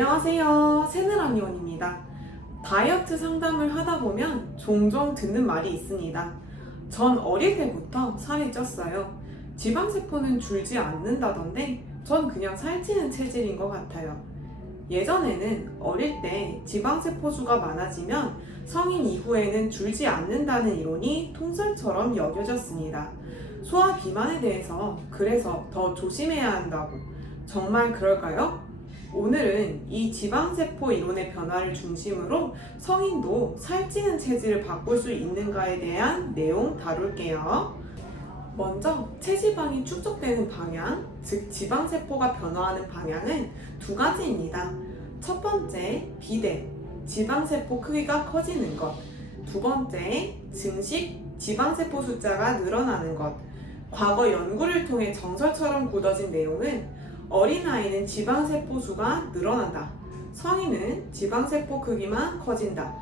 안녕하세요. 새늘아미원입니다. 다이어트 상담을 하다 보면 종종 듣는 말이 있습니다. 전 어릴 때부터 살이 쪘어요. 지방세포는 줄지 않는다던데 전 그냥 살찌는 체질인 것 같아요. 예전에는 어릴 때 지방세포 수가 많아지면 성인 이후에는 줄지 않는다는 이론이 통설처럼 여겨졌습니다. 소화 비만에 대해서 그래서 더 조심해야 한다고. 정말 그럴까요? 오늘은 이 지방세포 이론의 변화를 중심으로 성인도 살찌는 체질을 바꿀 수 있는가에 대한 내용 다룰게요. 먼저 체지방이 축적되는 방향, 즉 지방세포가 변화하는 방향은 두 가지입니다. 첫 번째, 비대, 지방세포 크기가 커지는 것. 두 번째, 증식, 지방세포 숫자가 늘어나는 것. 과거 연구를 통해 정설처럼 굳어진 내용은 어린아이는 지방세포 수가 늘어난다. 성인은 지방세포 크기만 커진다.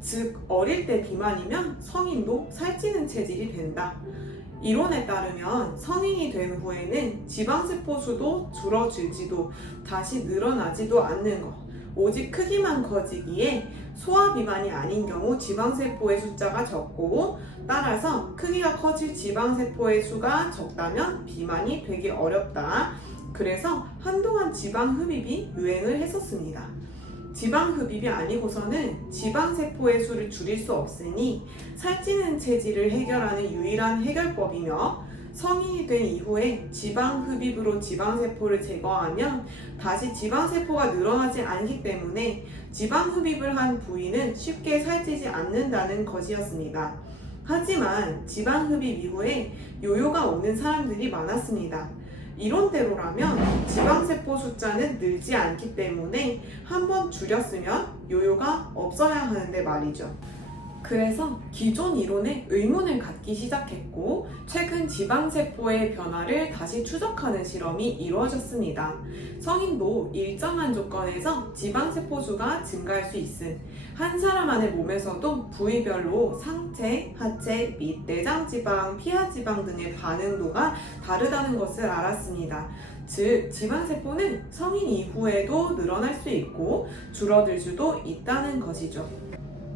즉, 어릴 때 비만이면 성인도 살찌는 체질이 된다. 이론에 따르면 성인이 된 후에는 지방세포 수도 줄어들지도 다시 늘어나지도 않는 것. 오직 크기만 커지기에 소화비만이 아닌 경우 지방세포의 숫자가 적고 따라서 크기가 커질 지방세포의 수가 적다면 비만이 되기 어렵다. 그래서 한동안 지방 흡입이 유행을 했었습니다. 지방 흡입이 아니고서는 지방세포의 수를 줄일 수 없으니 살찌는 체질을 해결하는 유일한 해결법이며 성인이 된 이후에 지방 흡입으로 지방세포를 제거하면 다시 지방세포가 늘어나지 않기 때문에 지방 흡입을 한 부위는 쉽게 살찌지 않는다는 것이었습니다. 하지만 지방 흡입 이후에 요요가 오는 사람들이 많았습니다. 이론대로라면 지방세포 숫자는 늘지 않기 때문에 한번 줄였으면 요요가 없어야 하는데 말이죠. 그래서 기존 이론에 의문을 갖기 시작했고 최근 지방세포의 변화를 다시 추적하는 실험이 이루어졌습니다. 성인도 일정한 조건에서 지방세포 수가 증가할 수 있음, 한 사람 안의 몸에서도 부위별로 상체, 하체 및 내장지방, 피하지방 등의 반응도가 다르다는 것을 알았습니다. 즉, 지방세포는 성인 이후에도 늘어날 수 있고 줄어들 수도 있다는 것이죠.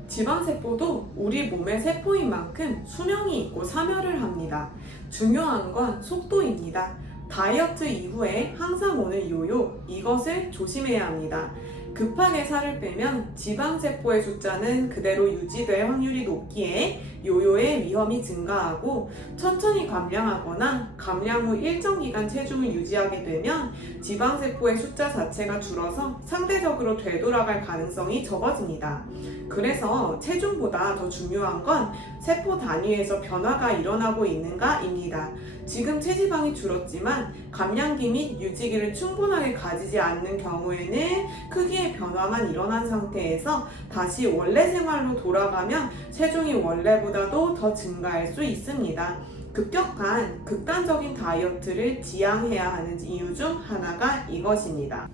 지방세포도 우리 몸의 세포인 만큼 수명이 있고 사멸을 합니다. 중요한 건 속도입니다. 다이어트 이후에 항상 오는 요요, 이것을 조심해야 합니다. 급하게 살을 빼면 지방세포의 숫자는 그대로 유지될 확률이 높기에 요요의 위험이 증가하고 천천히 감량하거나 감량 후 일정 기간 체중을 유지하게 되면 지방세포의 숫자 자체가 줄어서 상대적으로 되돌아갈 가능성이 적어집니다. 그래서 체중보다 더 중요한 건 세포 단위에서 변화가 일어나고 있는가입니다. 지금 체지방이 줄었지만 감량기 및 유지기를 충분하게 가지지 않는 경우에는 크기의 변화만 일어난 상태에서 다시 원래 생활로 돌아가면 체중이 원래보다도 더 증가할 수 있습니다. 급격한 극단적인 다이어트를 지양해야 하는 이유 중 하나가 이것입니다.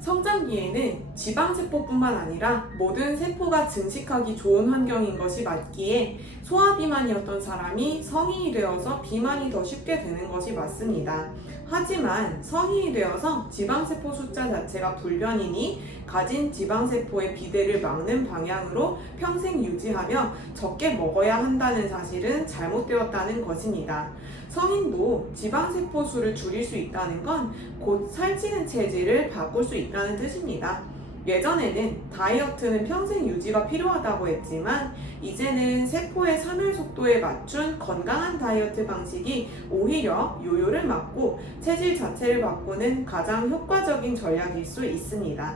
성장기에는 지방세포뿐만 아니라 모든 세포가 증식하기 좋은 환경인 것이 맞기에 소화비만이었던 사람이 성인이 되어서 비만이 더 쉽게 되는 것이 맞습니다. 하지만 성인이 되어서 지방세포 숫자 자체가 불변이니 가진 지방세포의 비대를 막는 방향으로 평생 유지하며 적게 먹어야 한다는 사실은 잘못되었다는 것입니다. 성인도 지방세포 수를 줄일 수 있다는 건 곧 살찌는 체질을 바꿀 수 있다는 뜻입니다. 예전에는 다이어트는 평생 유지가 필요하다고 했지만 이제는 세포의 사멸 속도에 맞춘 건강한 다이어트 방식이 오히려 요요를 막고 체질 자체를 바꾸는 가장 효과적인 전략일 수 있습니다.